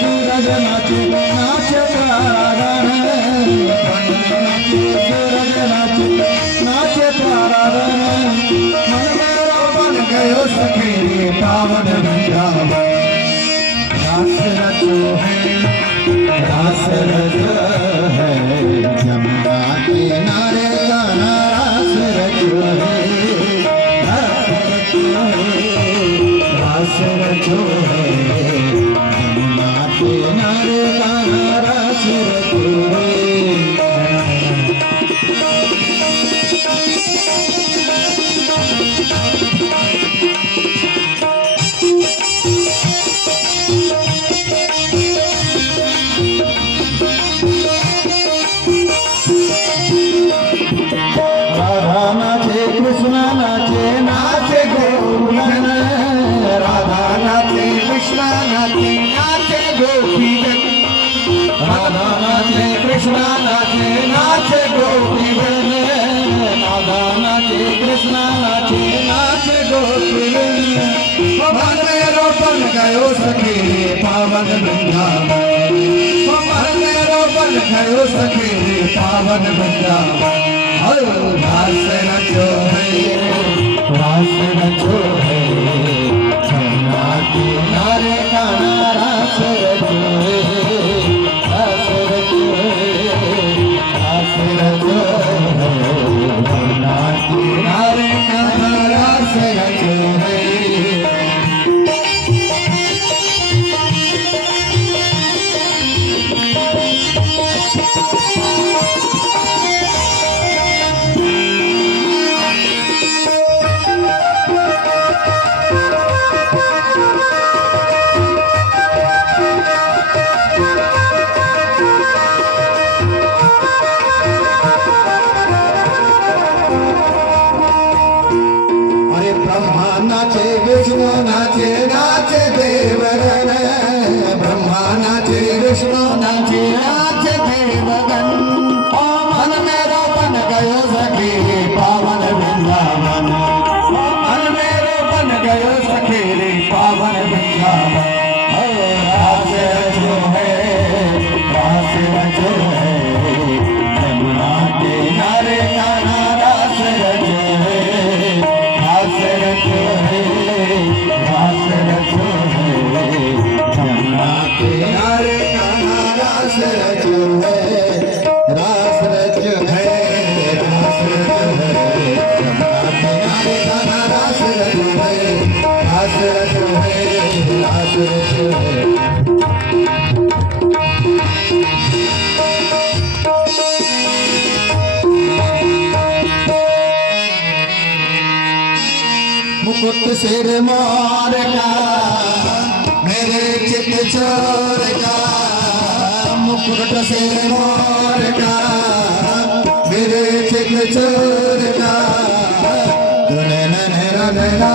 सूरज नाचे नाचे प्यारा गाना सूरज नाचे नाचे प्यारा गाना मन मेरा बन गयो सखी पावन वृंदावन रास रचो है जमुना किनारे गाना रास रचो है रास रचो है जमुना किनारे गाना रास रचो है कृष्ण नाचे नाचे गोपीजन राधा नाचे कृष्ण नाचे नाचे गोपीजन राधा नाचे कृष्ण नाचे नाचे गोपीजन राधा नाचे कृष्ण नाचे नाचे गोपीजन मन मेरो बन गयो सखी पावन वृंदावन मन मेरो बन गयो सखी पावन वृंदावन रास रचो है जमुना किनारे गाना रास रचो है रास रचो है जमुना किनारे गाना रास रचो है नाचे विष्णु नाचे नाचे देवगन ब्रह्मा नाचे विष्णु नाचे नाचे देवगन ओ मन मेरो बन गयो सखी पावन वृंदावन मन मेरो बन गयो सखी पावन वृंदावन रास रचो है जमुना किनारे गाना रास रचो है रास रचो है जमुना किनारे गाना रास रचो है रास रचो है रास रचो है जमुना किनारे गाना रास रचो है रास रचो है रास रचो है मुकुट सिर मोर का मेरे चित चोर का मुकुट सिर मोर का मेरे चित चोर का दुने नैना